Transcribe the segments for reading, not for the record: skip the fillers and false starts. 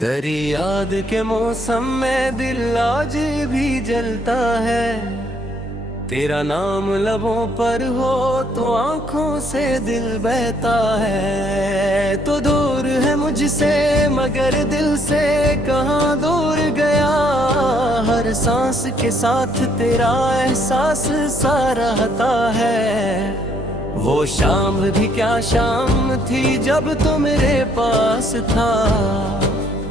तेरी याद के मौसम में दिल आज भी जलता है। तेरा नाम लबों पर हो तो आंखों से दिल बहता है। तो दूर है मुझसे मगर दिल से कहाँ दूर गया। हर सांस के साथ तेरा एहसास सा रहता है। वो शाम भी क्या शाम थी जब तू मेरे पास था।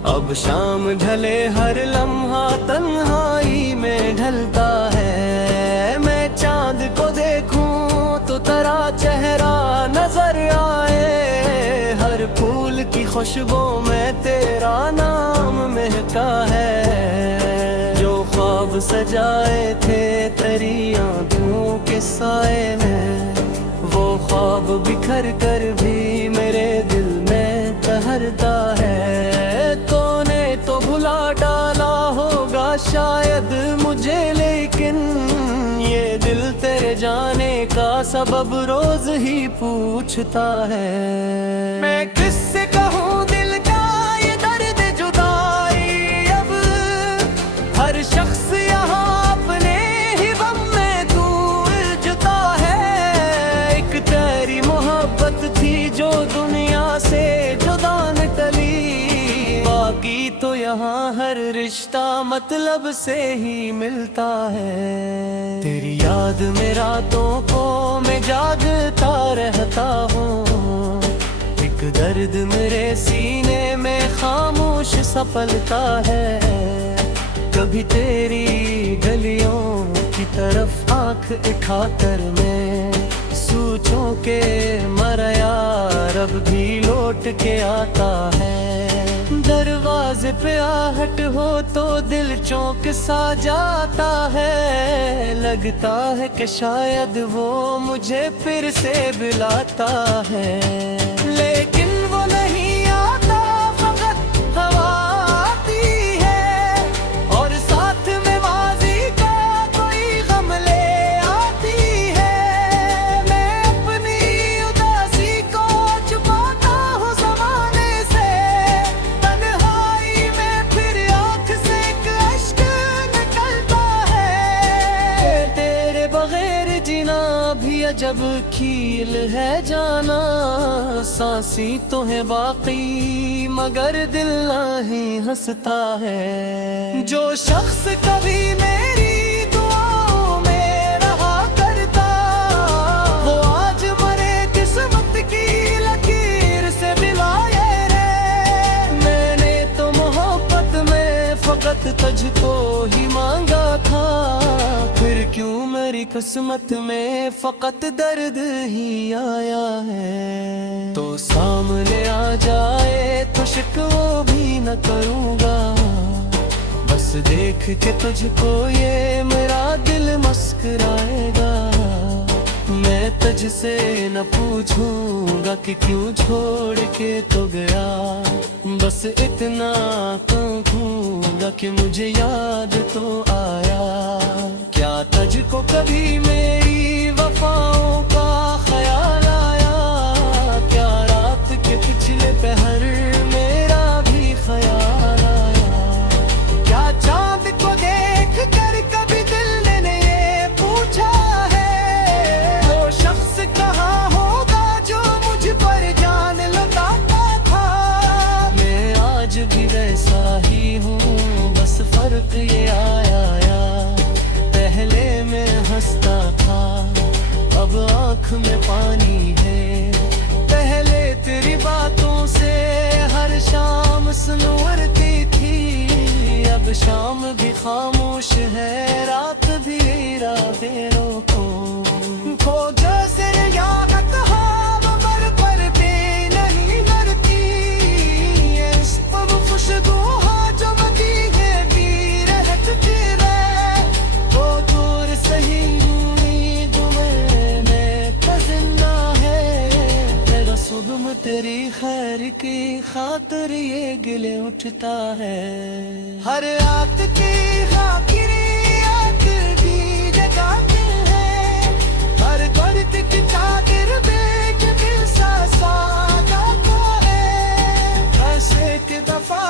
अब शाम ढले हर लम्हा तन्हाई में ढलता है। मैं चांद को देखूं तो तेरा चेहरा नजर आए। हर फूल की खुशबू में तेरा नाम महका है। जो ख्वाब सजाए थे तेरी आंखों के साए में, वो ख्वाब बिखर कर भी मेरे दिल में ठहरता है। तो भुला डाला होगा शायद मुझे, लेकिन ये दिल तेरे जाने का सबब रोज ही पूछता है। मैं किससे कहूँ दिल का ये दर्द जुदाई। अब हर शख्स यहाँ अपने ही गम में गूंजता है। एक तेरी मोहब्बत थी जो दुनिया से जुदा न टली। बाकी तो यहाँ हर रिश्ता मतलब से ही मिलता है। तेरी याद में रातों को मैं जागता रहता हूँ। एक दर्द मेरे सीने में खामोश सा पलता है। कभी तेरी गलियों की तरफ आंख उठाकर मैं सोचूं के मरा यार अब भी लौट के आता है। दरवाजे पे आहट हो तो दिल चौंक सा जाता है। लगता है कि शायद वो मुझे फिर से बुलाता है, लेकिन वो नहीं आता। फकत हवा आती है और साथ में माजी का कोई गम ले आती है। मैं अपनी उदासी को छुपाता हूँ ज़माने से। तन्हाई में फिर आँख से एक अश्क निकलता है। तेरे बगैर जीना भी अजब खेल है जाना। सांसी तो है बाकी मगर दिल नहीं हंसता है। जो शख्स कभी मेरी दुआओं में रहा करता, वो आज मरे किस्मत की लकीर से मिलाए रे। मैंने तो मोहब्बत में फकत तुझको ही मांगा था। फिर क्यों मेरी किस्मत में फकत दर्द ही आया है। तो सामने आ जाए तो शिकवा भी न करूँगा। बस देख के तुझको ये मेरा दिल मुस्कुराएगा। मैं तुझसे न पूछूंगा कि क्यों छोड़ के तो गया। बस इतना कहूँगा कि मुझे याद तो आया। क्या तुझको कभी मेरी वफाओं का ख्याल आया। क्या रात के पिछले पहर मेरा भी ख्याल आया। क्या चांद को देख कर कभी दिल ने ये पूछा है। वो शख्स कहाँ होगा जो मुझ पर जान लुटाता था। मैं आज भी वैसा ही हूँ, बस फर्क ये आया। पहले मैं हंसता था अब आँख में पानी है। पहले तेरी बातों से हर शाम सुनवरती थी। अब शाम भी खामोश है, रात भी रातें रोको। खो जैसे याद हवा पर भी नहीं मरती। इस पर खुशबू जो मदी है भी रह चुकी रे। वो दूर सही उम्मीद में जिंदा है। तेरा सुगम तेरी खैर की खातिर ये गिले उठता है। हर रात की खाकिरी भी जगाते हैं। हर दर्द की चादर बेच दिल सा जाता है। बस एक दफा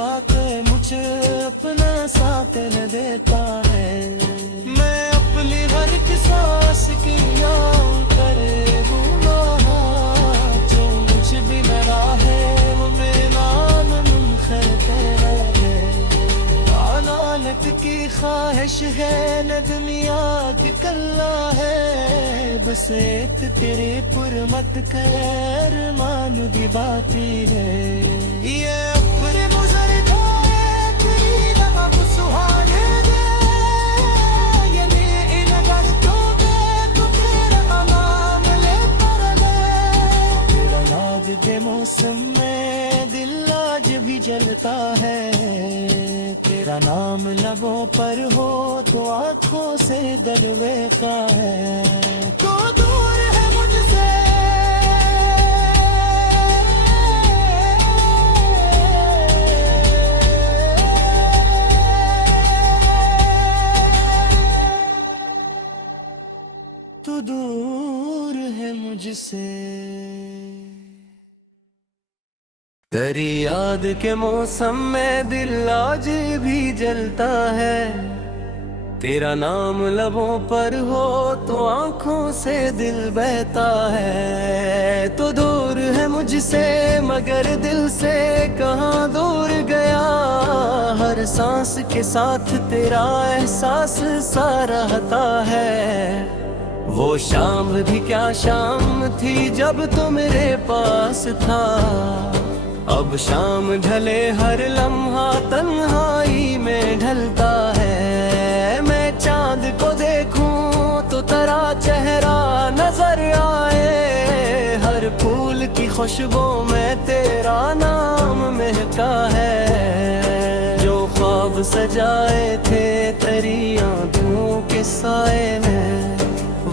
वफा के मुझे अपना साथ न देता है। मैं अपनी हर की सांस की याद करे जो मुझ बिन है वो मेरा मुनखर तेरा है। अदालत की ख्वाहिश है न दुनिया की कल्ला है, बस एक तेरे पुरमत कर मान दी बाती है। ये अपने गुजरता है तेरी अब सुहाने दे, ये इन गलतों पे तू तेरा नाम ले पर ले। तेरा याद के मौसम में दिल आज भी जलता है, तेरा नाम लबों पर हो तो आंखों से गलवे का है। तो दूर है मुझसे तू दूर है मुझसे। तेरी याद के मौसम में दिल आज भी जलता है, तेरा नाम लबों पर हो तो आंखों से दिल बहता है। तो दूर है मुझसे मगर दिल से कहाँ दूर गया, हर सांस के साथ तेरा एहसास सा रहता है। वो शाम भी क्या शाम थी जब तू मेरे पास था, अब शाम ढले हर लम्हा तन्हाई में ढलता है। मैं चांद को देखूं तो तेरा चेहरा नजर आए, हर फूल की खुशबू में तेरा नाम महका है। जो ख्वाब सजाए थे तेरी आंखों के साए में,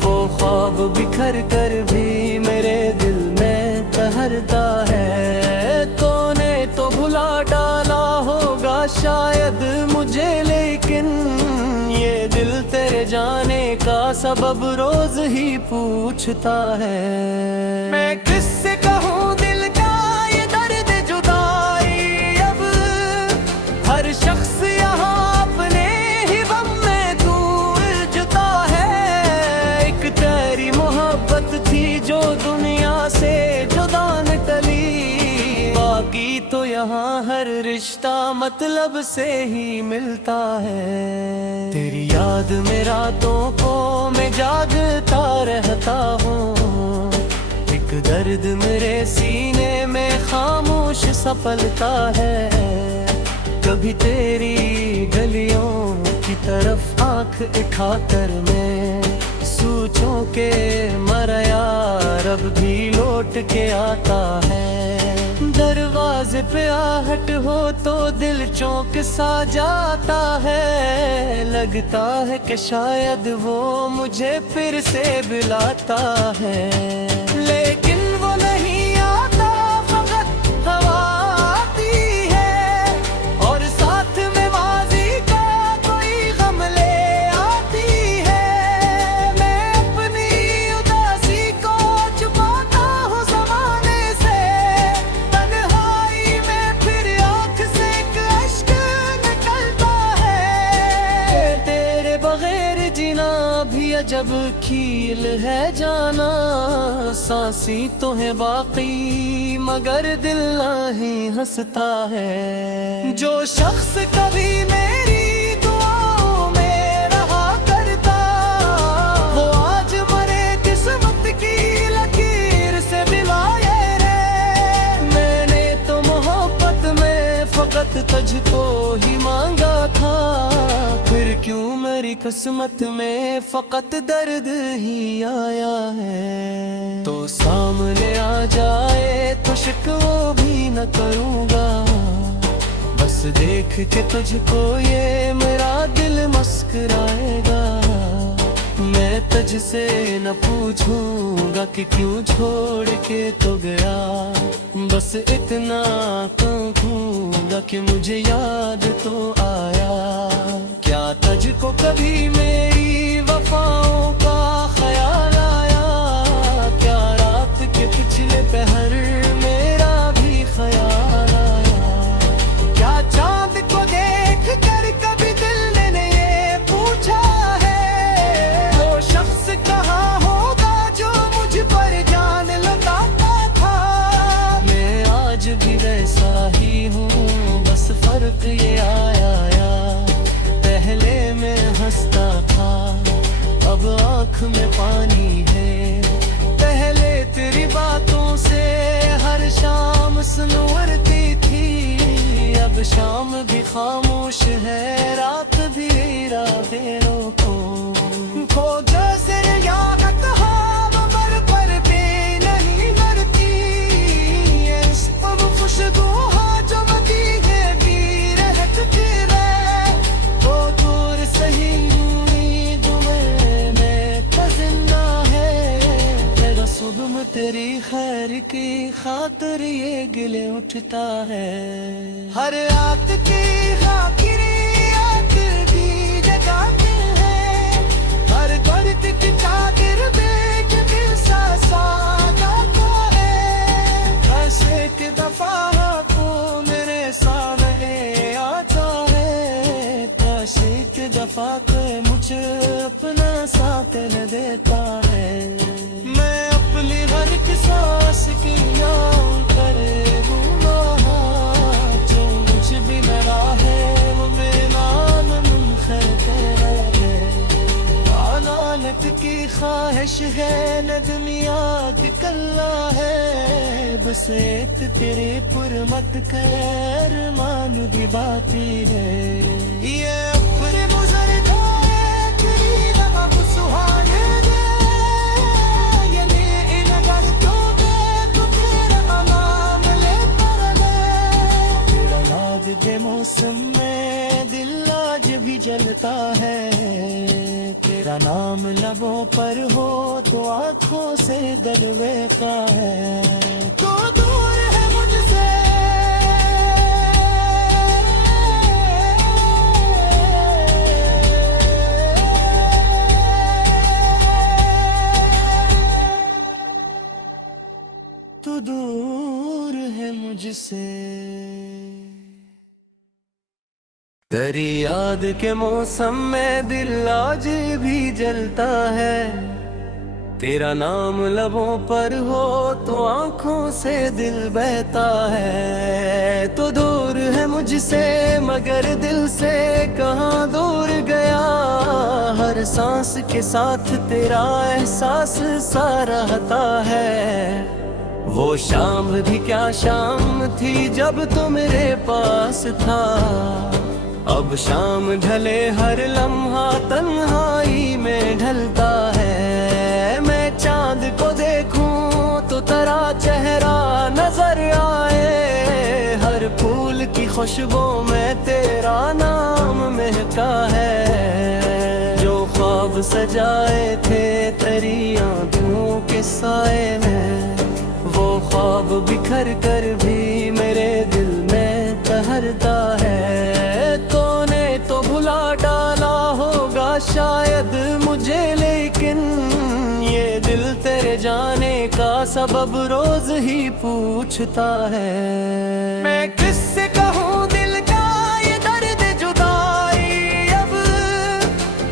वो ख्वाब बिखर कर भी मेरे दिल में ठहरता है। तूने तो भुला डाला होगा शायद मुझे, लेकिन ये दिल तेरे जाने का सबब रोज ही पूछता है। मैं किससे कहूँ दिल का ये दर्द जुदाई, अब हर शख्स यहाँ अपने ही गम में दूर जुदा है। एक तेरी मोहब्बत थी जो दुनिया से जुदा न टली, बाकी तो यहाँ हर रिश्ता मतलब से ही मिलता है। तेरी याद में रातों को मैं जागता रहता हूँ, एक दर्द मेरे सीने में खामोश सपलता है। कभी तेरी गलियों की तरफ आंख उठाकर मैं सोचूं के मरा यार अब भी लौट के आता है। दरवाजे पे आहट हो तो दिल चौंक सा जाता है, लगता है कि शायद वो मुझे फिर से बुलाता है। लेकिन वो नहीं आता, फकत हवा आती है और साथ में माजी का कोई गम ले आती है। मैं अपनी उदासी को छुपाता हूँ ज़माने से, तन्हाई में फिर आँख से एक अश्क निकलता है। तेरे बगैर जीना भी अजब खेल है जाना, सांसी तो है बाकी मगर दिल नहीं हंसता है। जो शख्स कभी मेरी दुआओं में रहा करता, वो आज मरे किस्मत की लकीर से मिलाए रे। मैंने तो मोहब्बत में फकत तुझको ही मांगा था, फिर क्यों मेरी किस्मत में फकत दर्द ही आया है। तो सामने आ जाए तो शिकवा भी न करूँगा, बस देख के तुझको ये मेरा दिल मुस्कुराएगा। मैं तुझसे न पूछूंगा कि क्यों छोड़ के तो गया, बस इतना कहूँगा कि मुझे याद तो आया। क्या तुझको कभी मेरी वफाओं का ख्याल आया, क्या रात के पिछले पहर मेरा भी ख्याल आया। क्या ये आया, पहले मैं हंसता था अब आँख में पानी है। पहले तेरी बातों से हर शाम सुनवरती थी, अब शाम भी खामोश है, रात भी रातें रोको। खो जैसे यादत हाँ मर पर भी नहीं मरती, अब खुशबू हाँ जमती है भी रहती रहे। तो दूर सही उम्मीद में तो जिंदा है, तेरा सुबह तेरी खैर की खातिर ये गिले उठता है। हर रात की खाकिरी याद भी जगाते हैं, हर दर्द की चादर बेच दिल सा जाता है। ऐसे के दफा को मेरे सामने आता है, ऐसे के दफा को मुझे अपना साथ देता है। मैं अपनी हर एक सांस की याद करे जो मुझ भी मेरा है, वो मेरा नाम मुनखर तेरा है। अदालत की ख्वाहिश है न दुनिया की कल्ला है, बस एक तेरे पुरमत कर मान की बाती है। ये अपने गुजरता है तेरी राह सुहाने दे, ये इन दर्दों पे तू तेरा नाम लेता रहे। तेरा याद के मौसम में दिल आज भी जलता है, तेरा नाम लबों पर हो तो आंखों से गलवे का है। तो दूर है मुझसे तू दूर है मुझसे। तेरी याद के मौसम में दिल आज भी जलता है, तेरा नाम लबों पर हो तो आंखों से दिल बहता है। तो दूर है मुझसे मगर दिल से कहाँ दूर गया, हर सांस के साथ तेरा एहसास सा रहता है। वो शाम भी क्या शाम थी जब तू मेरे पास था, अब शाम ढले हर लम्हा तन्हाई में ढलता है। मैं चांद को देखूं तो तेरा चेहरा नजर आए, हर फूल की खुशबू में तेरा नाम महका है। जो ख्वाब सजाए थे तेरी आंखों के साए में, वो ख्वाब बिखर कर भी मेरे दिल में तहरता है। तूने तो भुला डाला होगा शायद मुझे, लेकिन ये दिल तेरे जाने का सबब रोज ही पूछता है। मैं किससे कहूँ दिल का ये दर्द जुदाई, अब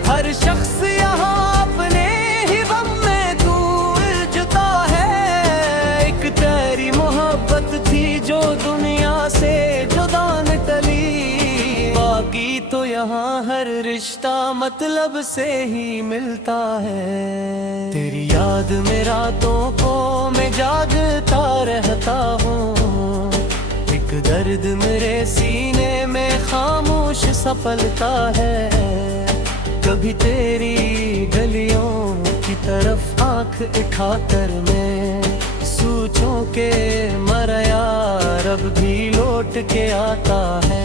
हर शख्स यहाँ अपने ही गम में जूझता है। एक तेरी मोहब्बत थी जो दुनिया से जुदा न टली, बाकी तो यहाँ हर रिश्ता मतलब से ही मिलता है। तेरी याद में रातों को मैं जागता रहता हूँ, एक दर्द मेरे सीने में खामोश सपलता है। कभी तेरी गलियों की तरफ आंख उठाकर मैं सोचूं के मरा यार अब भी लौट के आता है।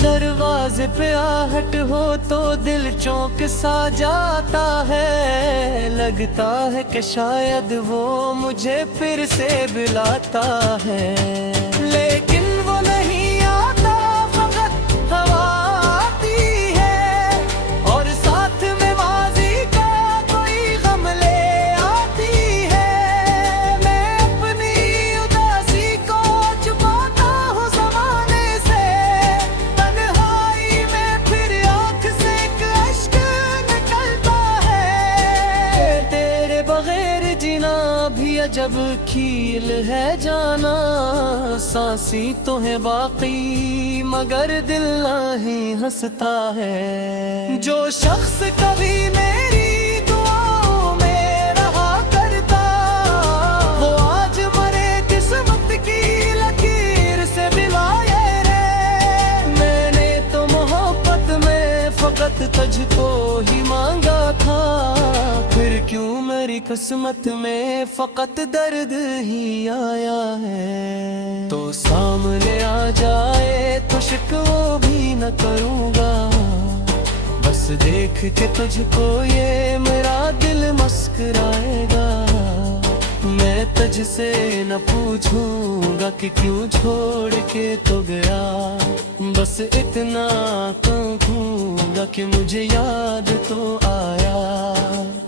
दरवाजे पे आहट हो तो दिल चौंक सा जाता है, लगता है कि शायद वो मुझे फिर से बुलाता है। लेकिन वो नहीं आता, फकत हवा आती है और साथ में माजी का कोई गम ले आती है। मैं अपनी उदासी को छुपाता हूँ ज़माने से, तन्हाई में फिर आँख से एक अश्क निकलता है। तेरे बगैर जीना भी जब खील है जाना, सांसी तो है बाकी मगर दिल नहीं हंसता है। जो शख्स कभी मेरी दुआओं में रहा करता, वो आज मरे किस्मत की लकीर से मिलाए रे। मैंने तो मोहब्बत में फकत तुझको ही मांगा था, फिर क्यों मेरी किस्मत में फकत दर्द ही आया है। तो सामने आ जाए तो शिकवा भी न करूँगा, बस देख के तुझको ये मेरा दिल मुस्कुराएगा। मैं तुझसे न पूछूंगा कि क्यों छोड़ के तो गया, बस इतना कहूँगा कि मुझे याद तो आया।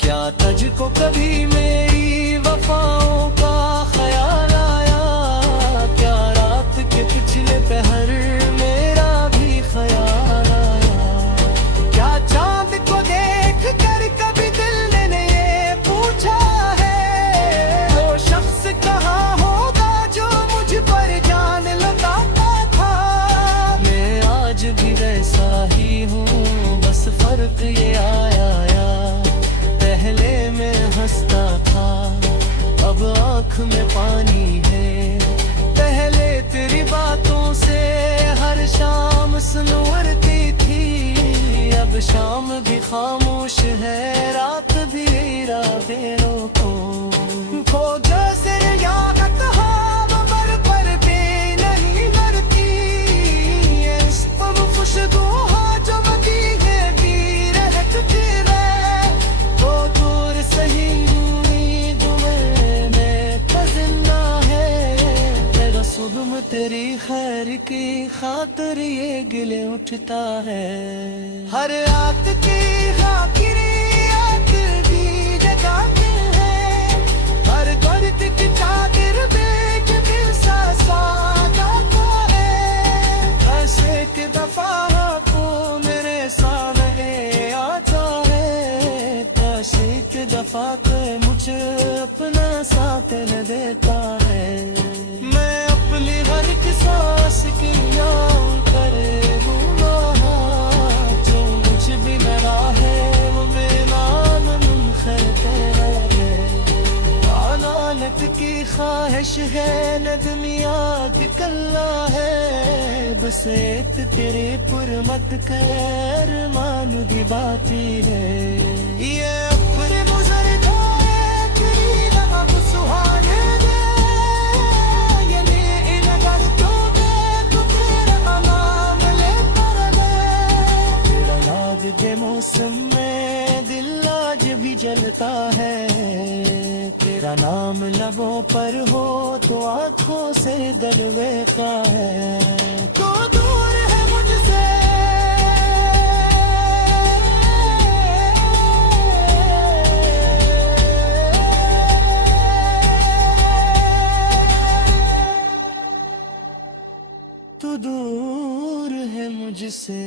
क्या तुझको कभी मेरी वफाओं का ख्याल आया, क्या रात के पिछले पहर मेरा भी ख्याल आया। क्या चांद को देख कर कभी दिल ने ये पूछा है, वो शख्स कहाँ होगा जो मुझ पर जान लगाता था। मैं आज भी वैसा ही हूँ, बस फर्क ये आया, पहले मैं हंसता था अब आँख में पानी है। पहले तेरी बातों से हर शाम सुनवरती थी, अब शाम भी खामोश है, रात भी रातें रोको। खो जज़र याद हाँ मर पर भी नहीं मरती, इस पर खुशबू हाँ जो मदी है भी रह चुकी रे। तो दूर सही उम्मीद में तो जिंदा है, तेरा सुगम तेरी खैर की खातिर ये गिले उठता है। हर रात की खाकिरियत भी जगाते हैं, हर दर्द की चादर बेच दिल सा जाता है। बस एक दफा को मेरे सामने आता है, एक दफा के मुझे अपना साथ देता है। मैं अपनी हर एक सांस की याद करूँगा, जो मुझ बिन है वो मेरा मुनखर तेरा है। अदालत की ख्वाहिश है नदमिया की कल्ला है, बस एक तेरे पुरमत कर मान की बाती है। ये अपने गुजरता है तेरी राह सुहाने दे, ये इन दर्दों में तू तेरा नाम लेता रहे। तेरा याद के मौसम में दिल आज भी जलता है, तेरा नाम लबों पर हो तो आँखों से दलवे का है। तो दूर है मुझसे तू दूर है मुझसे।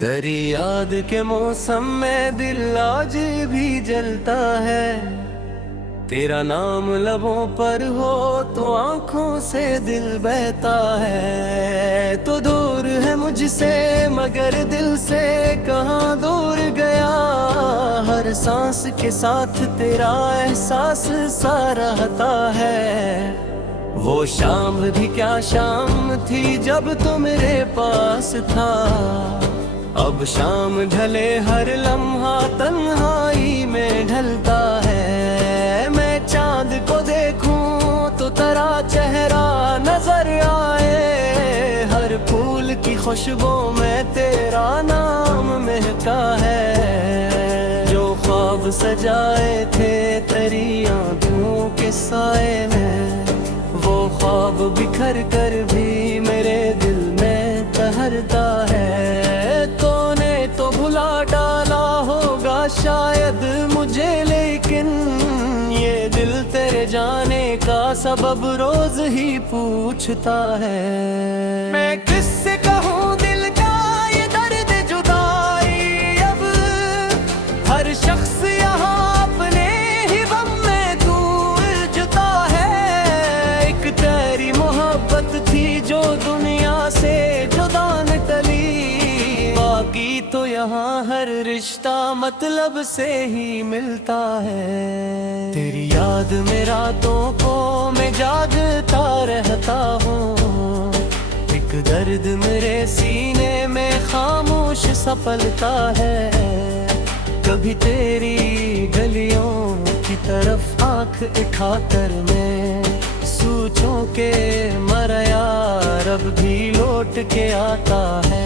तेरी याद के मौसम में दिल आज भी जलता है, तेरा नाम लबों पर हो तो आँखों से दिल बहता है। तो दूर है मुझसे मगर दिल से कहाँ दूर गया, हर सांस के साथ तेरा एहसास सा रहता है। वो शाम भी क्या शाम थी जब तू मेरे पास था, अब शाम ढले हर लम्हा तन्हाई में ढलता है। मैं चांद को देखूं तो तेरा चेहरा नजर आए, हर फूल की खुशबू में तेरा नाम महका है। जो ख्वाब सजाए थे तेरी आँखों के साए में, वो ख्वाब बिखर कर भी मेरे दिल में तहरता है। तूने तो भुला डाला होगा शायद मुझे, लेकिन ये दिल तेरे जाने का सबब रोज ही पूछता है। मैं किससे कहूँ दिल का ये दर्द जुदाई, अब हर शख्स यहाँ अपने हर रिश्ता मतलब से ही मिलता है। तेरी याद में रातों को मैं जागता रहता हूँ, एक दर्द मेरे सीने में खामोश सा पलता है। कभी तेरी गलियों की तरफ आंख उठाकर मैं सोचूं के मरा यार अब भी लौट के आता है।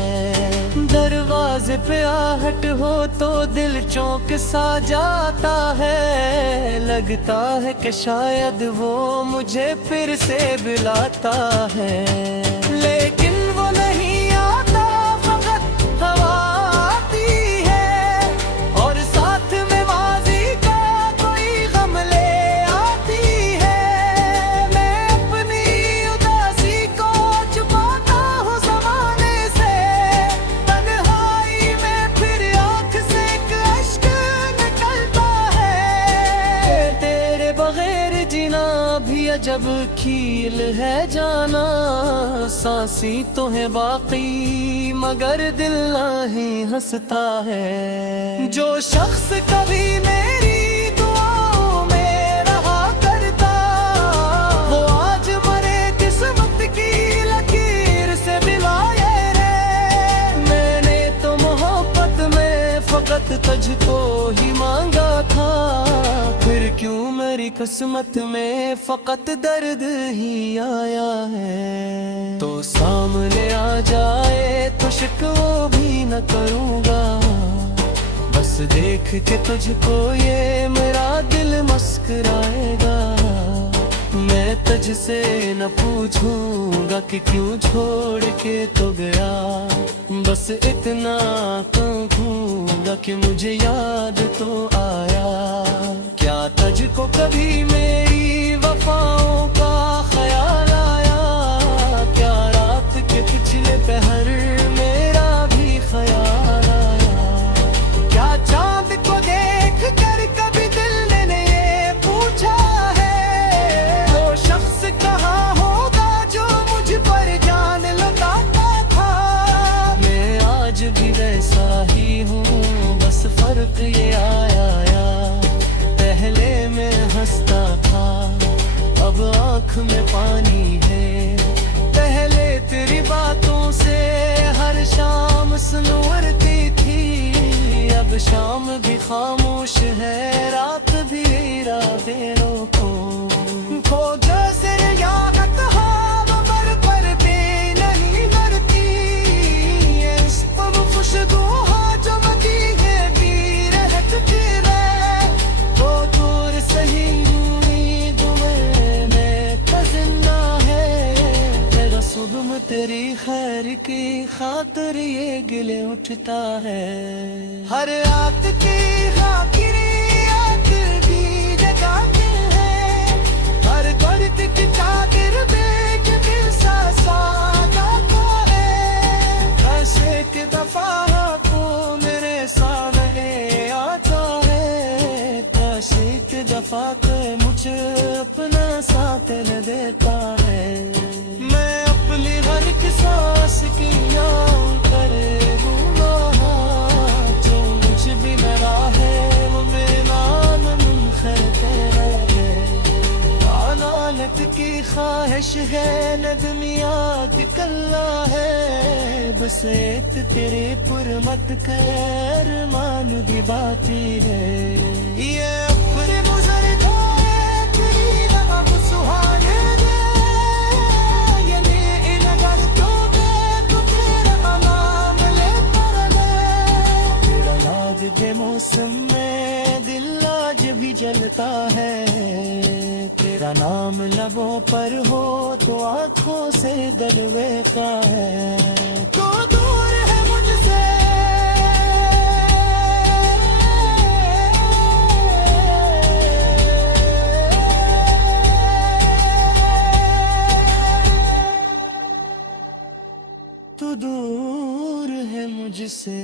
दरवाजे पे आहट हो तो दिल चौंक सा जाता है, लगता है कि शायद वो मुझे फिर से बुलाता है। लेकिन वो नहीं आता, फकत हवा आती है और साथ में माजी का कोई गम ले आती है। मैं अपनी उदासी को छुपाता हूँ ज़माने से, तन्हाई में फिर आँख से एक अश्क निकलता है। तेरे बगैर जीना भी अजब खेल है जाना, सांसी तो है बाकी मगर दिल नहीं हंसता है। जो शख्स कभी मेरी दुआओं में रहा करता, वो आज मरे किस्मत की लकीर से मिलाए रे। मैंने तो मोहब्बत में फकत तुझको ही मांगा था, फिर क्यों मेरी किस्मत में फकत दर्द ही आया है। तो सामने आ जाए तो शिकवा भी न करूँगा, बस देख के तुझको ये मेरा दिल मुस्कुराएगा। मैं तुझसे न पूछूंगा कि क्यों छोड़ के तो गया, बस इतना कहूँगा कि मुझे याद तो आया। क्या तुझको कभी मेरी वफाओं का ख्याल आया, क्या रात के पिछले पहर मेरा भी ख्याल आया। क्या चांद को देख कर कभी दिल ने ये पूछा है, वो शख्स कहाँ होगा जो मुझ पर जान लुटाता था। मैं आज भी वैसा ही हूँ, बस फर्क ये आया पहले मैं हंसता था अब आँख में पानी है। पहले तेरी बातों से हर शाम सुनवरती थी, अब शाम भी खामोश है रात भी रातें रोको। खो जज़र यादत हाव मर पर भी नहीं मरती, ये इस पब खुशबू जो मती है भी रहती रहे। तो दूर सही उम्मीद में जिंदा है, तेरा सुबह तेरी खैर की खातिर ये गिले उठता है। हर रात की खाकिरी आखिर भी जगाते हैं, हर दर्द की चादर देख दिल सा जाता है। कैसे कि दफा को मेरे सामने आता है, कैसे कि दफा के मुझे अपना साथ न देता है। मैं अपनी हर एक सांस की याद करे दूंगा, जो मुझ भी मेरा है वो मेरा मुनखरते रहे। अदालत की ख्वाहिश है नदमिया कल्ला है, बस एक तेरे पुरमत कर मान की बाती है। ये अपने गुजर जाए तेरी अब सुहाने दे, ये इन गलतों पे तू तेरा नाम लेता रहे। तेरा याद के मौसम में दिल आज भी जलता है, तेरा नाम लबों पर हो तो आँखों से गलवे का है। तो दूर है मुझसे तू दूर है मुझसे।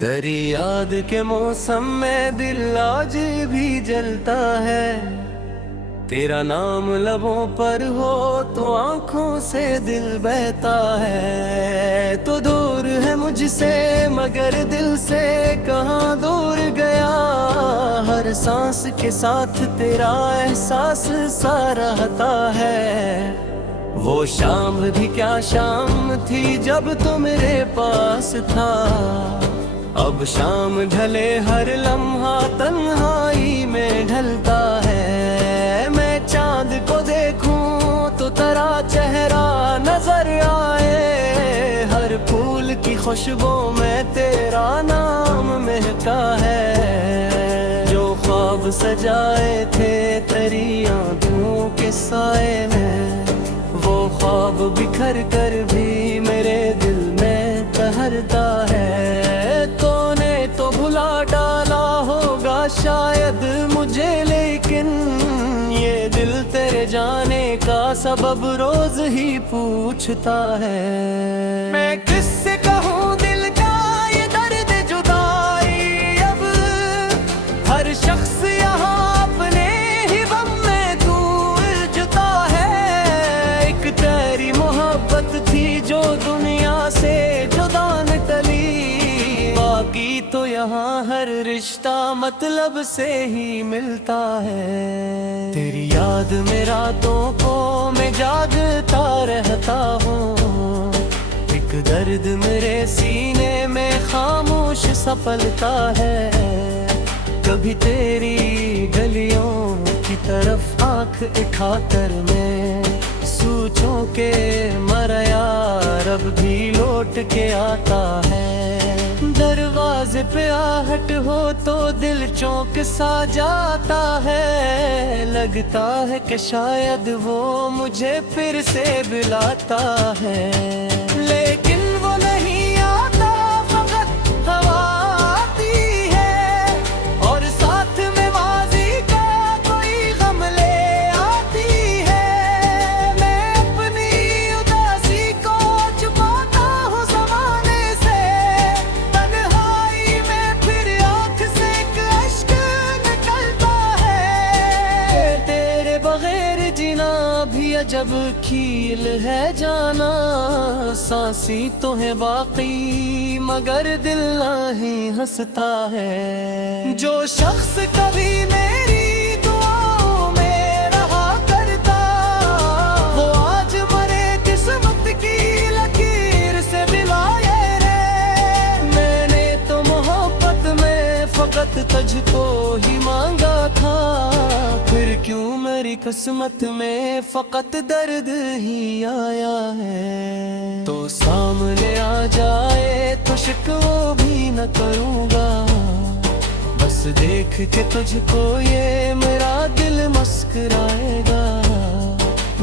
तेरी याद के मौसम में दिल आज भी जलता है, तेरा नाम लबों पर हो तो आँखों से दिल बहता है। तो दूर है मुझसे मगर दिल से कहाँ दूर गया। हर सांस के साथ तेरा एहसास सा रहता है। वो शाम भी क्या शाम थी जब तू मेरे पास था। अब शाम ढले हर लम्हा तन्हाई में ढलता है। मैं चांद को देखूं तो तेरा चेहरा नजर आए। हर फूल की खुशबू में तेरा नाम महका है। जो ख्वाब सजाए थे तेरी आंखों के साए में, वो ख्वाब बिखर कर भी मेरे दिल में ठहरता है। तूने तो भुला डाला होगा शायद मुझे, लेकिन ये दिल तेरे जाने का सबब रोज ही पूछता है। मैं किससे कहूँ दिल का ये दर्द जुदाई। अब हर शख्स यहाँ अपने ही गम में गूंजता है। एक तेरी मोहब्बत थी जो दुनिया से जुदा न टली। बाकी तो यहाँ हर रिश्ता मतलब से ही मिलता है। तेरी याद में रातों को मैं जागता रहता हूँ। एक दर्द मेरे सीने में खामोश सा पलता है। कभी तेरी गलियों की तरफ आंख उठाकर मैं सोचूं के मरा यार अब भी लौट के आता है। दरवाजे पे आहट हो तो दिल चौंक सा जाता है। लगता है कि शायद वो मुझे फिर से बुलाता है, लेकिन वो नहीं आता, फकत हवा आती है और साथ में माजी का कोई गम ले आती है। मैं अपनी उदासी को छुपाता हूँ ज़माने से, तन्हाई में फिर आँख से एक अश्क निकलता है। तेरे बगैर जीना भी अजब खेल है जाना। सांसी तो है बाकी मगर दिल नहीं हंसता है। जो शख्स कभी मेरी दुआओं में रहा करता, वो आज मरे किस्मत की लकीर से मिलाए रे। मैंने तो मोहब्बत में फकत तुझको ही मांगा था, फिर क्यों मेरी किस्मत में फकत दर्द ही आया है। तो सामने आ जाए तो शिकवा भी न करूँगा, बस देख के तुझको ये मेरा दिल मुस्कुराएगा।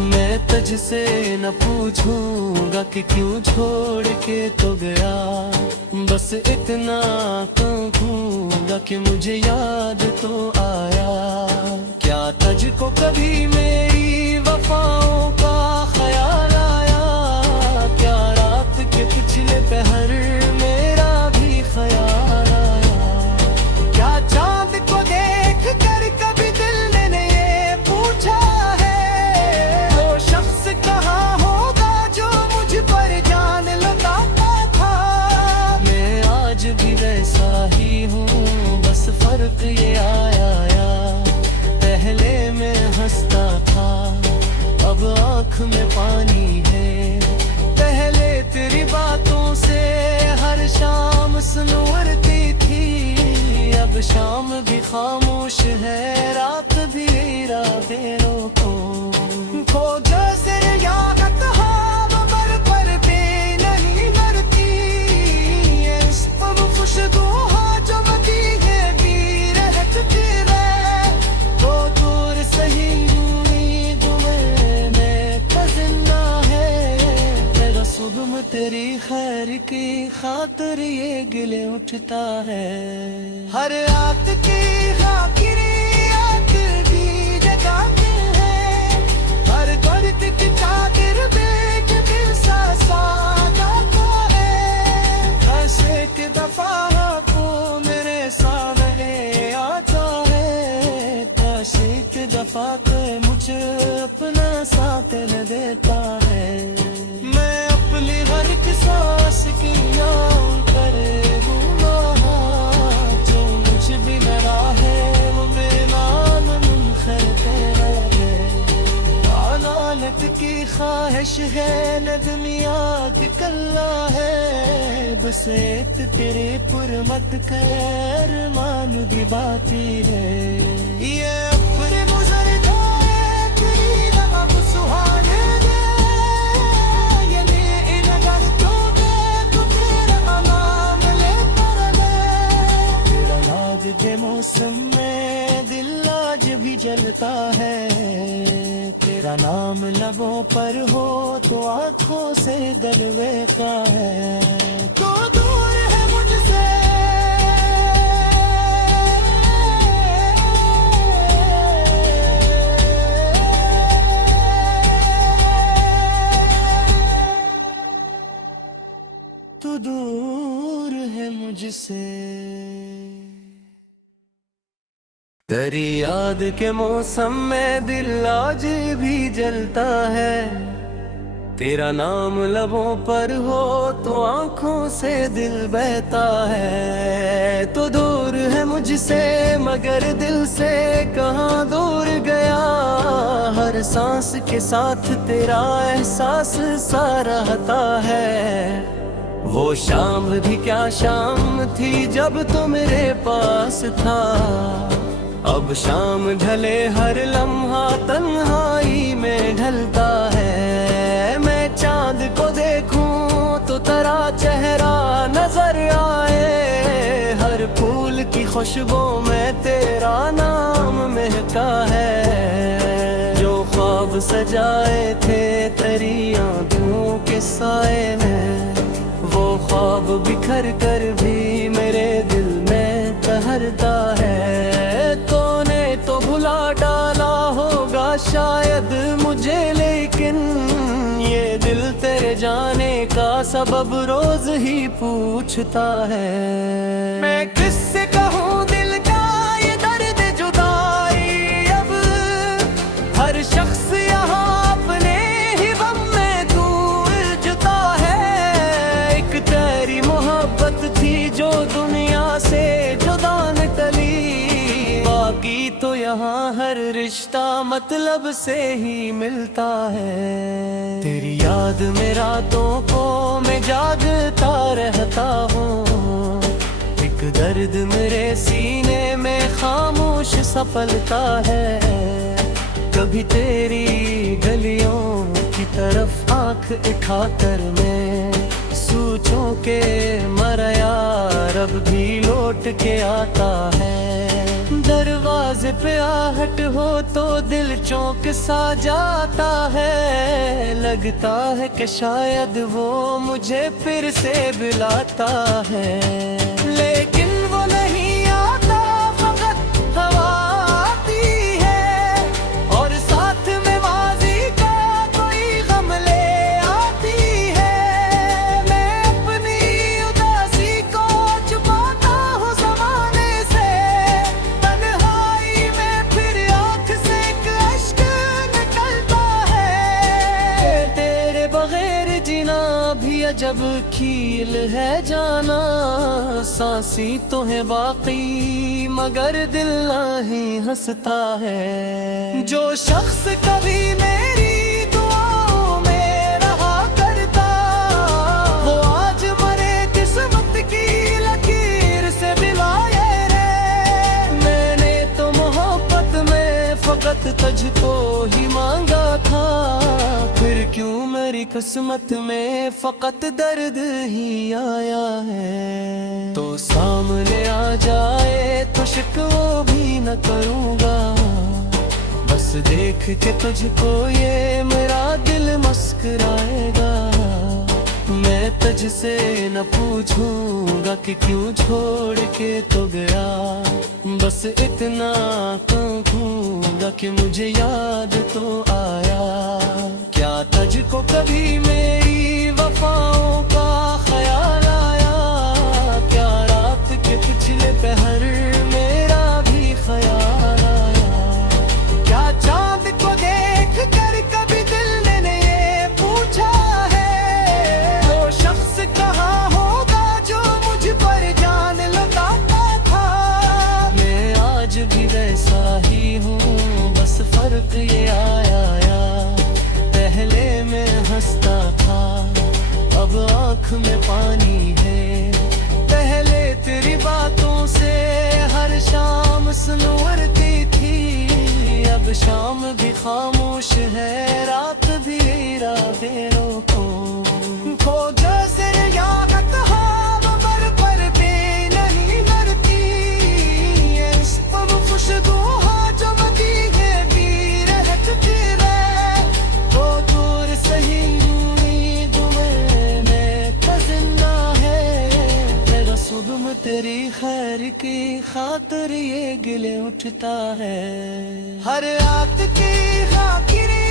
मैं तुझसे न पूछूंगा कि क्यों छोड़ के तो गया, बस इतना कहूँगा कि मुझे याद तो आया। क्या तुझको कभी मेरी वफाओं का ख्याल आया? क्या रात के पिछले पहर मेरा भी ख्याल आया? क्या चांद को देख कर कभी दिल ने ये पूछा है, वो शख्स कहाँ होगा जो मुझ पर जान लौटाता था? मैं आज भी वैसा ही हूँ, बस फर्क ये आया पहले मैं हंसता था, अब आँख में पानी है। पहले तेरी बातों से हर शाम सुनवरती थी, अब शाम भी खामोश है, रात भी रातें रोको। खो जज़र यागत हवा पर भी नहीं मरती, इस पब खुशबू जो मदी है भी रह चुकी रे। तो दूर सही उम्मीद में जिंदा है, तेरा सुगम तेरी खैर की खातिर ये गिले उठता है। हर रात की खाकिरी आखिर भी जगाते हैं, हर दर्द की चादर बेच दिल सा जाता है। बस एक दफा को मेरे सामने आता है, बस एक दफा के मुझे अपना साथ न देता है। मैं अपनी हर एक सांस की ख्वाहिश है नदमी आग कल्ला है, बस एक तेरे पुरमत खैर मान दी बाकी है। ये अपने गुजर जाए तेरी अब सुहाने दे, ये इन गलतों पे तू तेरा नाम ले कर ले। तेरा याद के मौसम में दिल आज भी जलता है, तेरा नाम लबों पर हो तो आंखों से गलवेता है। तो दूर है मुझसे तू दूर है मुझसे। तेरी याद के मौसम में दिल आज भी जलता है, तेरा नाम लबों पर हो तो आंखों से दिल बहता है। तो दूर है मुझसे मगर दिल से कहाँ दूर गया, हर सांस के साथ तेरा एहसास सा रहता है। वो शाम भी क्या शाम थी जब तू मेरे पास था, अब शाम ढले हर लम्हा तन्हाई में ढलता है। मैं चांद को देखूं तो तेरा चेहरा नजर आए, हर फूल की खुशबू में तेरा नाम महका है। जो ख्वाब सजाए थे तेरी आंखों के साए में, वो ख्वाब बिखर कर भी मेरे दिल में ठहरता है। तूने तो भुला डाला होगा शायद मुझे, लेकिन ये दिल तेरे जाने का सबब रोज ही पूछता है। मैं किससे कहूँ दिल का ये दर्द जुदाई, अब हर शख्स यहाँ अपने ही गम में गूंजता है। एक तेरी मोहब्बत थी जो दुनिया से जुदा न टली, बाकी तो यहाँ हर रिश्ता मतलब से ही मिलता है। तेरी याद में रातों को मैं जागता रहता हूँ, एक दर्द मेरे सीने में खामोश सा पलता है। कभी तेरी गलियों की तरफ आंख उठाकर मैं सोचूं के मरा यार अब भी लौट के आता है। दरवाजे पे आहट हो तो दिल चौंक सा जाता है, लगता है कि शायद वो मुझे फिर से बुलाता है। लेकिन वो नहीं आता, फकत हवा आती है और साथ में माजी का कोई गम ले आती है। मैं अपनी उदासी को छुपाता हूँ ज़माने से, तन्हाई में फिर आँख से एक अश्क निकलता है। तेरे बगैर जीना भी अजब खेल है जाना, सांसी तो है बाकी मगर दिल नहीं हंसता है। जो शख्स कभी मेरी दुआओं में रहा करता, वो आज मरे किस्मत की लकीर से मिलाए रे। मैंने तो मोहब्बत में फकत तुझको ही मांगा था, फिर क्यों मेरी किस्मत में फकत दर्द ही आया है। तो सामने आ जाए तो शिकवा भी न करूँगा, बस देख के तुझको ये मेरा दिल मुस्कुराएगा। मैं तुझसे न पूछूंगा कि क्यों छोड़ के तो गया, बस इतना कहूँगा कि मुझे याद तो आया। क्या तुझको कभी मेरी वफाओं का ख्याल आया, क्या रात के पिछले पहर मेरा भी ख्याल आया। क्या चांद को देख कर कभी दिल ने ये पूछा है, वो शख्स कहाँ होगा जो मुझ पर जान लगाता था। मैं आज भी वैसा ही हूँ, बस फर्क ये आया, पहले में आँख में पानी है। पहले तेरी बातों से हर शाम सुनवरती थी, अब शाम भी खामोश है, रात भी रातें रोको। खो जज़र यागत हाव पर भी नहीं मरती, इस पम खुशबू हा जमती है वीर हटती रे। तो दूर सही उम्मीद में जिंदा है, तेरा सुबह तेरी खैर की खातिर ये गिले उठता है। हर रात की खाकिरी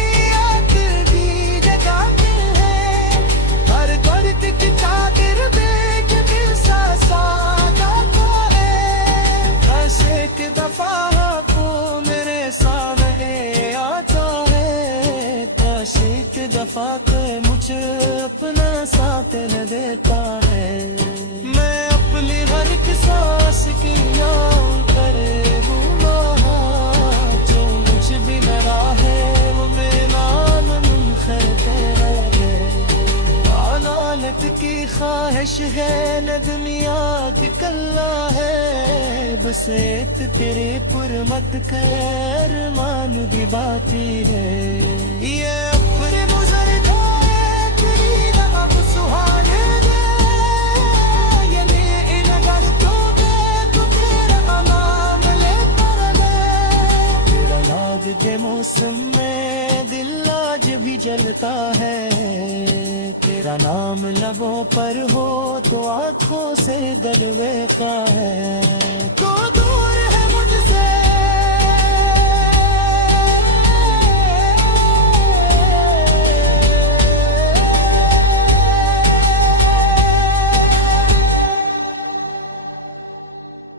भी जगाते हैं, हर दर्द की चादर बेच दिल सा जाता है। बस एक दफा को मेरे सामने आता है, बस एक दफा को मुझे अपना साथ देता है। मैं अपनी हर एक सांस की याद करे जो मुझ भी मेरा है, वो मेरा मुनखर तेरा है। अदालत की ख्वाहिश है न दुनिया की कल्ला है, बस एक तेरे पुरमत खैर मान की बाती है। ये अपने मुझे तेरी अब सुहाने दे, ये इन गलतों पे तू तेरा नाम लेता रहे। तेरा याद के मौसम में दिल आज भी जलता है, तेरा नाम लबों पर हो तो आंखों से दलवेता है। तो दूर है मुझसे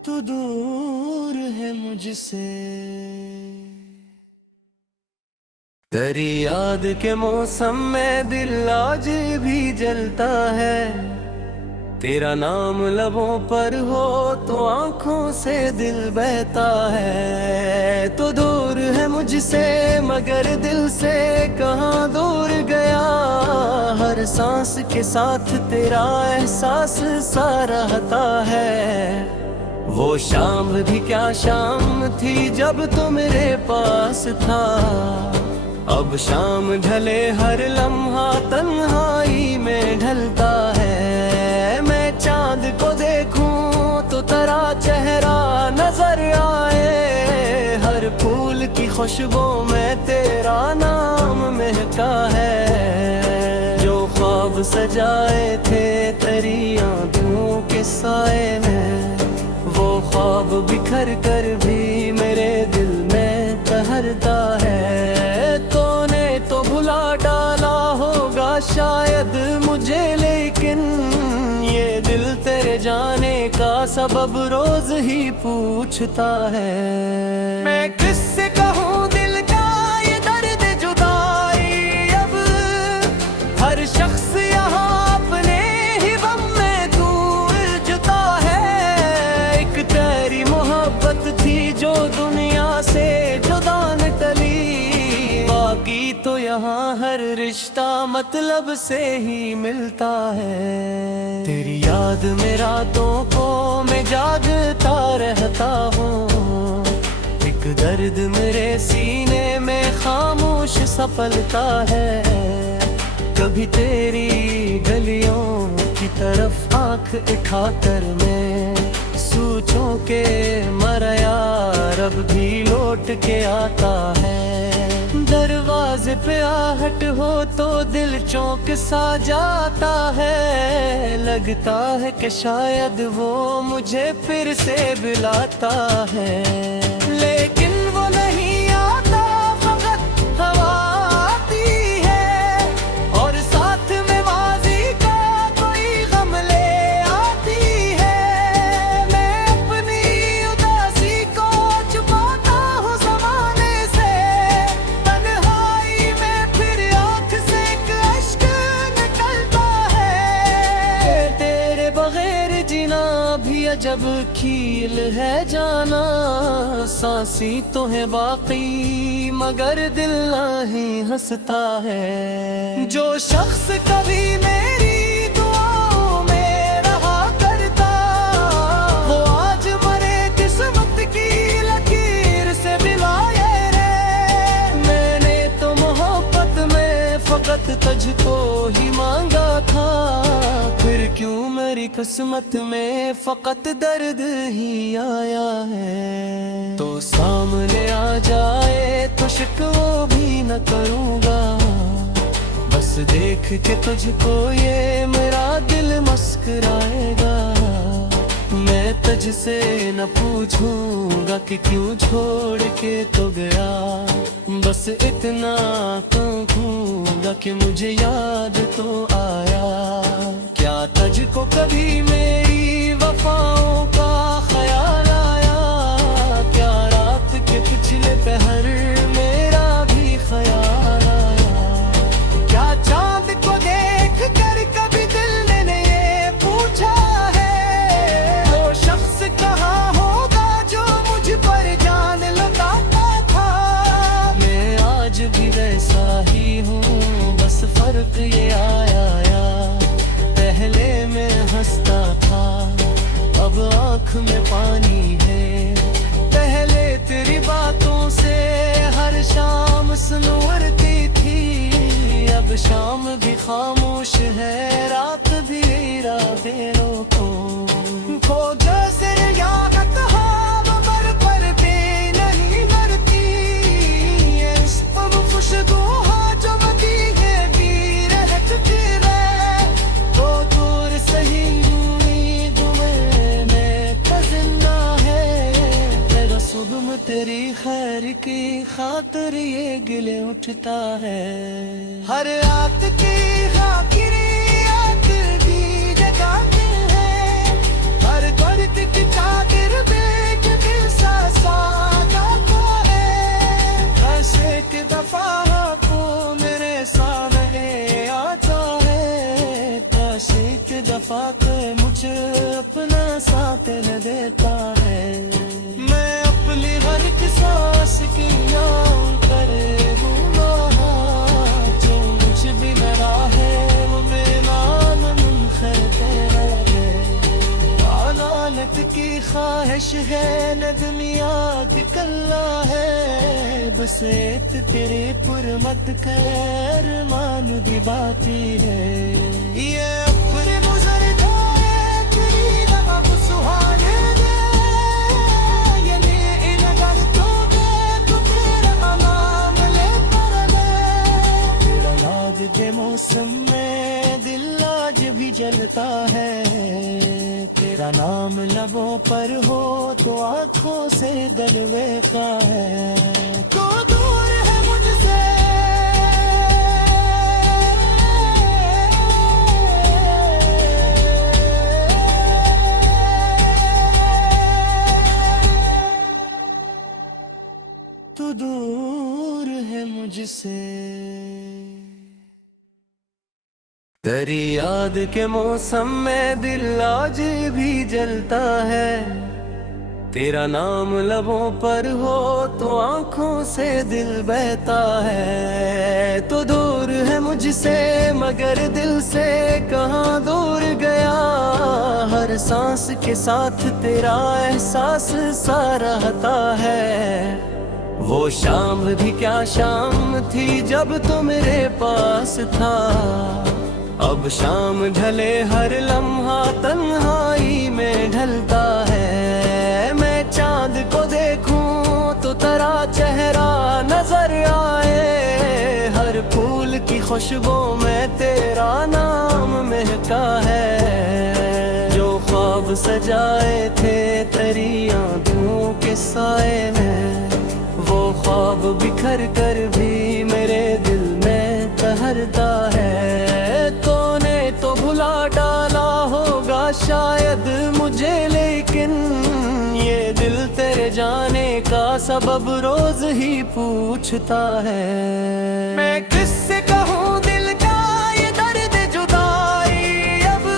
तू दूर है मुझसे। तेरी याद के मौसम में दिल आज भी जलता है, तेरा नाम लबों पर हो तो आंखों से दिल बहता है। तो दूर है मुझसे मगर दिल से कहाँ दूर गया, हर सांस के साथ तेरा एहसास सा रहता है। वो शाम भी क्या शाम थी जब तू मेरे पास था, अब शाम ढले हर लम्हा तन्हाई में ढलता है। मैं चांद को देखूं तो तेरा चेहरा नजर आए, हर फूल की खुशबू में तेरा नाम महका है। जो ख्वाब सजाए थे तेरी आंखों के साए में, वो ख्वाब बिखर कर भी मेरे दिल में ठहरता है। तूने तो भुला डाला होगा शायद मुझे, लेकिन ये दिल तेरे जाने का सबब रोज ही पूछता है। मैं किससे कहूँ दिल का ये दर्द जुदाई, अब हर शख्स यहाँ अपने ही गम में दूर जुता है। एक तेरी मोहब्बत थी जो दुनिया से जुदा न टली, बाकी तो यहाँ हर रिश्ता मतलब से ही मिलता है। तेरी याद में रातों को मैं जागता रहता हूँ, एक दर्द मेरे सीने में खामोश सा पलता है। कभी तेरी गलियों की तरफ आंख उठाकर मैं सोचूं के मरा यार अब भी लौट के आता है। दरवाजे पे आहट हो तो दिल चौंक सा जाता है, लगता है कि शायद वो मुझे फिर से बुलाता है। लेकिन वो नहीं आता, फकत हवा आती है और साथ में माजी का कोई गम ले आती है। मैं अपनी उदासी को छुपाता हूँ ज़माने से, तन्हाई में फिर आँख से एक अश्क निकलता है। तेरे बगैर जीना भी अजब खेल है जाना, सांसी तो है बाकी मगर दिल नहीं हंसता है। जो शख्स कभी मेरी दुआओं वक्त तुझको ही मांगा था, फिर क्यों मेरी किस्मत में फकत दर्द ही आया है। तो सामने आ जाए तो शिकवा भी न करूँगा, बस देख के तुझको ये मेरा दिल मुस्कुराएगा। मैं तुझसे न पूछूंगा कि क्यों छोड़ के तो गया, बस इतना कहूँगा कि मुझे याद तो आया। क्या तुझको कभी मेरी वफाओं का ख्याल आया, क्या रात के पिछले पहर मेरा भी ख्याल आया, क्या चांद को देख कर कभी दिल ने ये पूछा है, वो शख्स कहाँ होगा जो मुझ पर जान लगाता था। मैं आज भी वैसा ही हूँ, बस फर्क ये आया, पहले मैं हंसता था अब आँख में पानी है। पहले तेरी बातों से हर शाम सुनवरती थी, अब शाम भी खामोश है, रात भी रातें रोको। खो जैसे यादत हाँ पर भी नहीं मरती, इस पम खुशबू हाँ जो मदी है भी रहती रहे। तो दूर सही उम्मीद में जिंदा है, तेरा सुगम तेरी खैर की खातिर ये गिले उठता है। हर रात की खाकिरी याद भी जगाते हैं, हर दर्द की चादर में जो दिल सा जाता है। ऐसे एक दफा को मेरे सामने आता है, ऐसे एक दफा को मुझे अपना साथ देता है। मैं अपनी हर एक सांस की याद करे दूंगा, जो मुझ भी मेरा है वो मेरा मुनखर तेरा है। अदालत की ख्वाहिश है नदम याद कल्ला है, बस एक तेरे पुरमत कर मान दी बाती है। ये अपने गुजर जाए तेरी लबा सुहाने दे, ये ले लगर तो दे तू तेरा नाम ले पर ले। तेरा याद के मौसम में दिल आज भी जलता है, तेरा नाम लबों पर हो तो आँखों से गलवे का है। तो दूर है मुझसे तू दूर है मुझसे। तेरी याद के मौसम में दिल आज भी जलता है, तेरा नाम लबों पर हो तो आँखों से दिल बहता है। तो दूर है मुझसे मगर दिल से कहाँ दूर गया, हर सांस के साथ तेरा एहसास सा रहता है। वो शाम भी क्या शाम थी जब तू मेरे पास था, अब शाम ढले हर लम्हा तन्हाई में ढलता है। मैं चांद को देखूं तो तेरा चेहरा नजर आए, हर फूल की खुशबू में तेरा नाम महका है। जो ख्वाब सजाए थे तेरी आंखों के साए में, वो ख्वाब बिखर कर भी मेरे दिल में तहरता है। तूने तो भुला डाला होगा शायद मुझे, लेकिन ये दिल तेरे जाने का सबब रोज ही पूछता है। मैं किससे कहूँ दिल का ये दर्द जुदाई, अब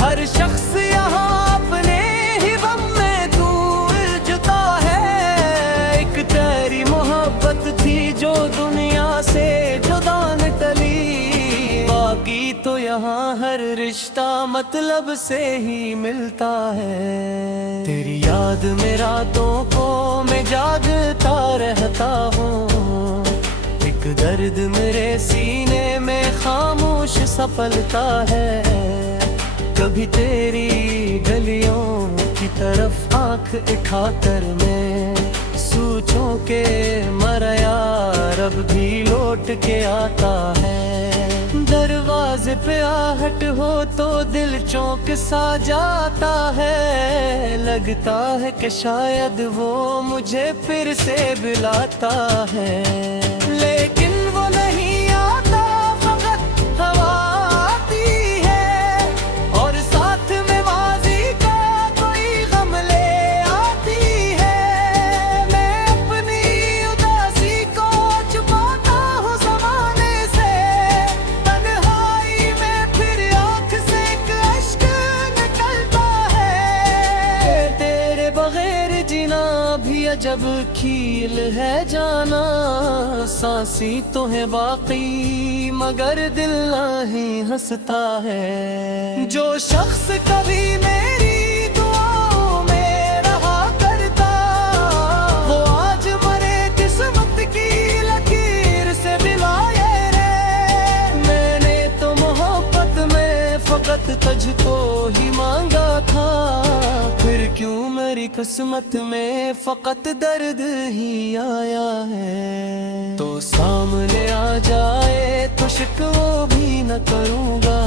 हर शख्स यहाँ अपने ही गम में जूझता है। एक तेरी मोहब्बत थी जो दुनिया से जुदा न टली, बाकी तो यहाँ हर रिश्ता मतलब से ही मिलता है। तेरी याद में रातों को मैं जागता रहता हूँ, एक दर्द मेरे सीने सा पलता है। कभी तेरी गलियों की तरफ आंख उठाकर मैं सोचूं के मरा यार अब भी लौट के आता है। दरवाजे पे आहट हो तो दिल चौंक सा जाता है। लगता है कि शायद वो मुझे फिर से बुलाता है, लेकिन वो नहीं आता, फकत हवा आती है और साथ में माजी का कोई गम ले आती है। मैं अपनी उदासी को छुपाता हूँ ज़माने से, तन्हाई में फिर आँख से एक अश्क निकलता है। तेरे बगैर जीना भी अजब खेल है जाना, सांसी तो है बाकी मगर दिल नहीं हंसता है। जो शख्स कभी मेरी दुआओं में रहा करता, वो आज मरे किस्मत की लकीर से मिलाए रे। मैंने तो मोहब्बत में फकत तुझको ही मांगा था, फिर क्यों मेरी किस्मत में फकत दर्द ही आया है। तो सामने आ जाए तो शिकवा भी न करूँगा,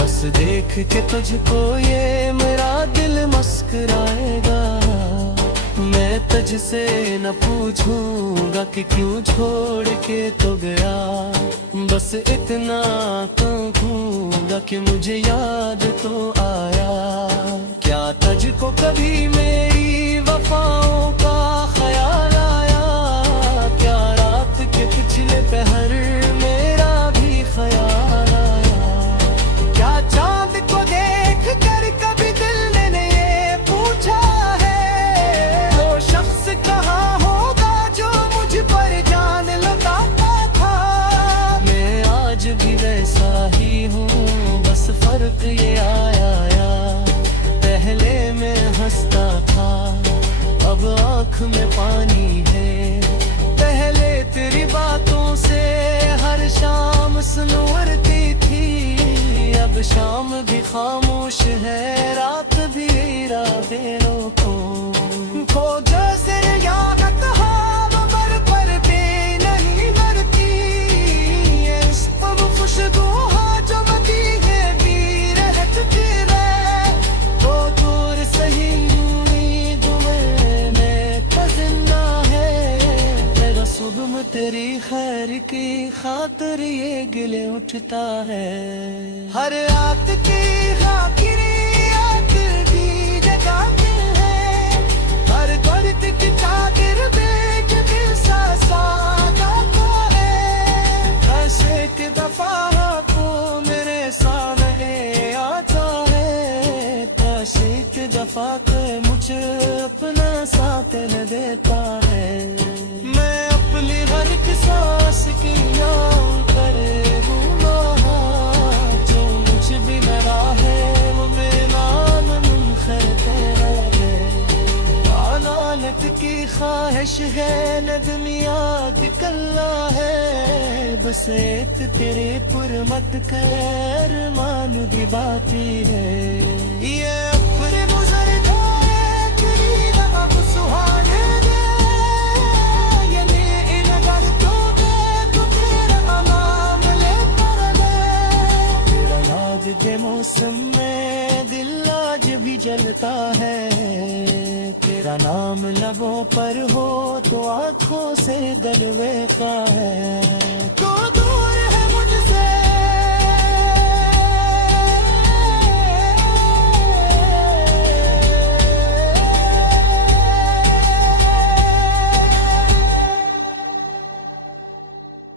बस देख के तुझको ये मेरा दिल मुस्कुराएगा। मैं तुझसे न पूछूंगा कि क्यों छोड़ के तो गया, बस इतना कहूँगा कि मुझे याद तो आया। क्या तुझको कभी मेरी वफाओं का ख्याल आया, क्या रात के पिछले पहर मेरा भी ख्याल आया। क्या चांद को देख कर कभी दिल ने ये पूछा है, वो शख्स कहाँ होगा जो मुझ पर जान लगाता था। मैं आज भी वैसा ही हूँ, बस फर्क ये आया पहले मैं हंसता था अब आँख में पानी है। पहले तेरी बातों से हर शाम सुनवरती थी, अब शाम भी खामोश है, रात भी इरादे रोको। खो जैसे यादत हमर पर भी नहीं मरती, इस पर खुशबू जो बदी है भी रहती रहे। तो दूर सही उम्मीद में तो जिंदा है, मेरा सुगम तेरी खैर की खातिर ये गिले उठता है। हर रात की खाकिरी याद भी जगाते हैं, हर दर्द की चादर बेच दिल सा जाता है। बस एक दफा को मेरे सामने आता है, बस एक दफा के मुझे अपना साथ न देता है। मैं अपनी हर एक सांस की नाम करे गुनाह, जो मुझ भी मेरा है वो मेरा मुनखर तेरा है। अदालत की ख्वाहिश है नदमियात कल्ला है, बस एक तेरे पुरमत कर मान की बाती है। ये अपने गुजर जाए तेरी अब सुहाने दे, ये ले लगर तो दे तो तेरा नाम ले कर ले। तेरा याद के मौसम में दिल आज भी जलता है, तेरा नाम लबों पर हो तो आँखों से गलवे का है। तो दूर है मुझसे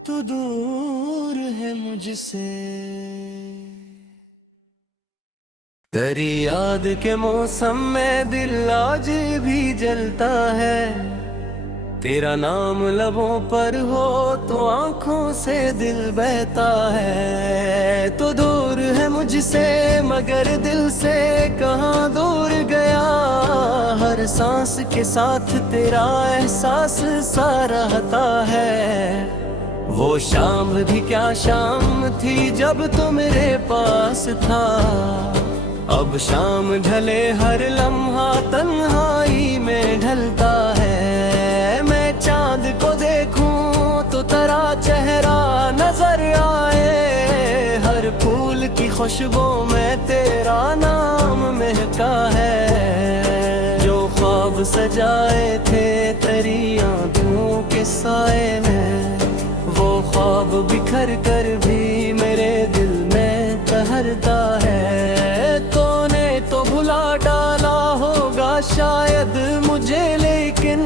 तू दूर है मुझसे। तेरी याद के मौसम में दिल आज भी जलता है, तेरा नाम लबों पर हो तो आँखों से दिल बहता है। तो दूर है मुझसे मगर दिल से कहाँ दूर गया, हर सांस के साथ तेरा एहसास सा रहता है। वो शाम भी क्या शाम थी जब तू मेरे पास था। अब शाम ढले हर लम्हा तन्हाई में ढलता है। मैं चांद को देखूं तो तेरा चेहरा नजर आए। हर फूल की खुशबू में तेरा नाम महका है। जो ख्वाब सजाए थे तेरी आंखों के साए में, वो ख्वाब बिखर कर भी मेरे दिल में ठहरता है। तूने तो भुला डाला होगा शायद मुझे, लेकिन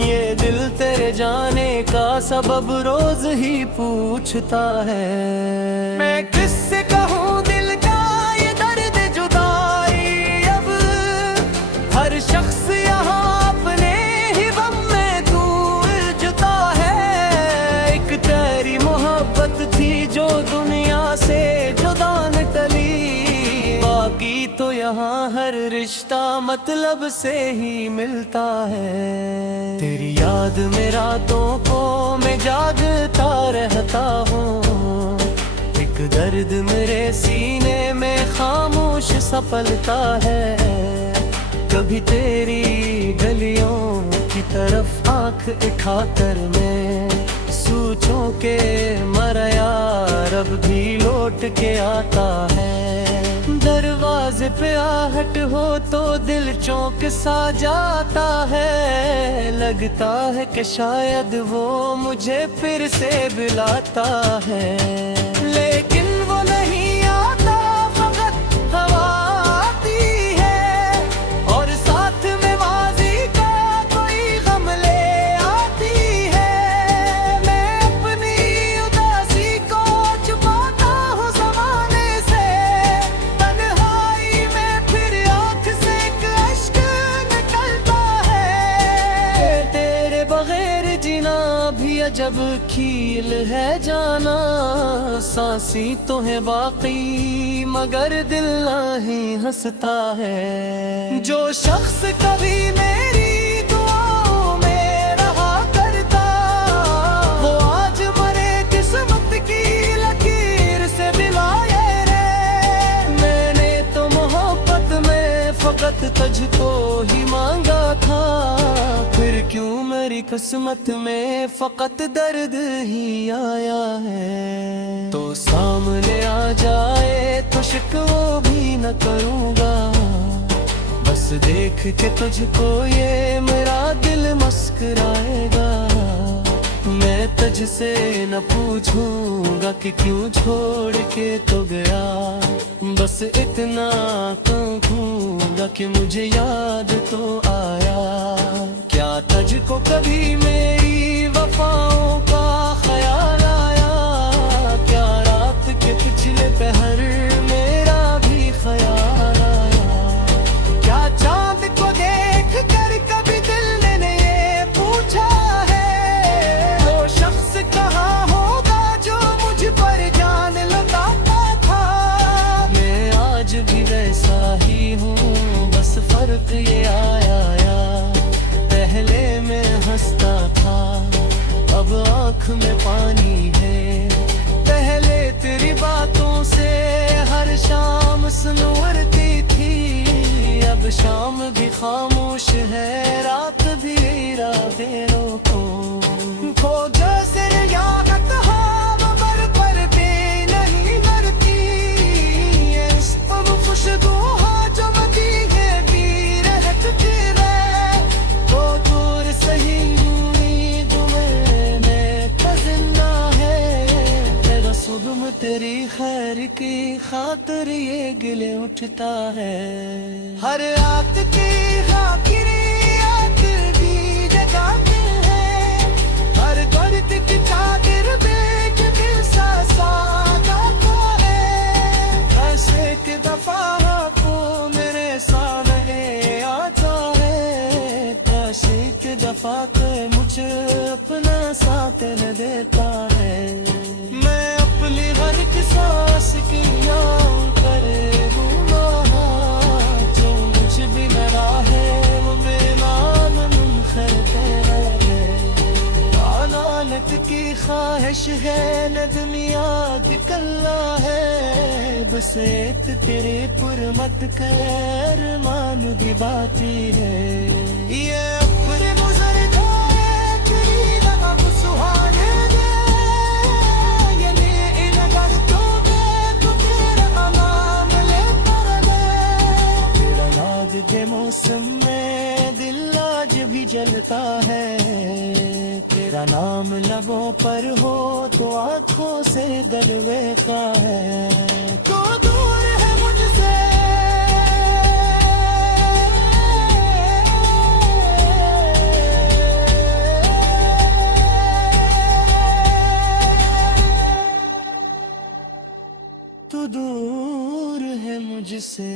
ये दिल तेरे जाने का सबब रोज ही पूछता है। मैं किससे कहूँ दिल का ये दर्द जुदाई, अब हर शख्स यहाँ अपने ही गम में जुटा है। एक तेरी मोहब्बत थी जो दुनिया से जुदा न टली, बाकी तो यहाँ हर रिश्ता मतलब से ही मिलता है। तेरी याद में रातों को मैं जागता रहता हूँ। एक दर्द मेरे सीने में खामोश सा पलता है। कभी तेरी गलियों की तरफ आंख उठाकर मैं सोचूं के मरा यार अब भी लौट के आता है। दरवाजे पे आहट हो तो दिल चौंक सा जाता है। लगता है कि शायद वो मुझे फिर से बुलाता है, लेकिन वो नहीं आता, फकत हवा आती है और साथ में माज़ी का कोई गम ले आती है। मैं अपनी उदासी को छुपाता हूँ ज़माने से, तन्हाई में फिर आँख से एक अश्क निकलता है। तेरे बगैर जीना भी अजब खेल है जाना, सांसी तो है बाकी मगर दिल नहीं हंसता है। जो शख्स कभी मेरी दुआओं में रहा करता, वो आज मरे किस्मत की लकीर से मिलाए रे। मैंने तो मोहब्बत में फकत तुझको ही मांगा था, फिर क्यों मेरी किस्मत में फकत दर्द ही आया है। तो सामने आ जाए तो शिकवा भी न करूँगा, बस देख के तुझको ये मेरा दिल मुस्कुराएगा। मैं तुझसे न पूछूंगा कि क्यों छोड़ के तो गया, बस इतना कहूँगा कि मुझे याद तो आया। क्या तुझको कभी मेरी वफाओं का ख्याल आया, क्या रात के पिछले पहर मेरा भी ख्याल आया। क्या चांद को देख कर कभी दिल ने ये पूछा है, वो शख्स कहाँ होगा जो मुझ पर जान लगाता था। मैं आज भी वैसा ही हूँ, बस फर्क ये आया पहले मैं हंसता था अब आँख में पानी है। पहले तेरी बातों से हर शाम सुनवरती थी, अब शाम भी खामोश है रात भी रातें रोको। खो जज़र यागत हाम मर पर भी नहीं मरती, ये इस्म खुशबू हाँ जो मदी है भी रहती रहे। तो दूर सही उम्मीद में जिंदा है, तेरा सुगम तेरी खैर की खातिर ये गिले उठता है। हर रात की खाकिरी आखिर भी जगाते हैं, हर दर्द की चादर बेच दिल सा जाता है। ऐसे के दफा को मेरे सामने आता है, ऐसे के दफा के मुझे अपना साथ देता है। मैं अपनी हर एक सांस की याद करे जो मुझ बिन रहे वो मेरा मन खैर की ख्वाहिश ख्वाहिश है नदमिया कल्ला है, बस एक तेरे पुरमत कर मान की बाती है। ये अपने गुजर जाए तेरी अब सुहाने दे, ये इन गलतों पे तू तेरा नाम लेता रहे। तेरा याद के मौसम में दिल आज भी जलता है, तेरा नाम लबों पर हो तो आंखों से गलवेता है। तो दूर है मुझसे तू दूर है मुझसे।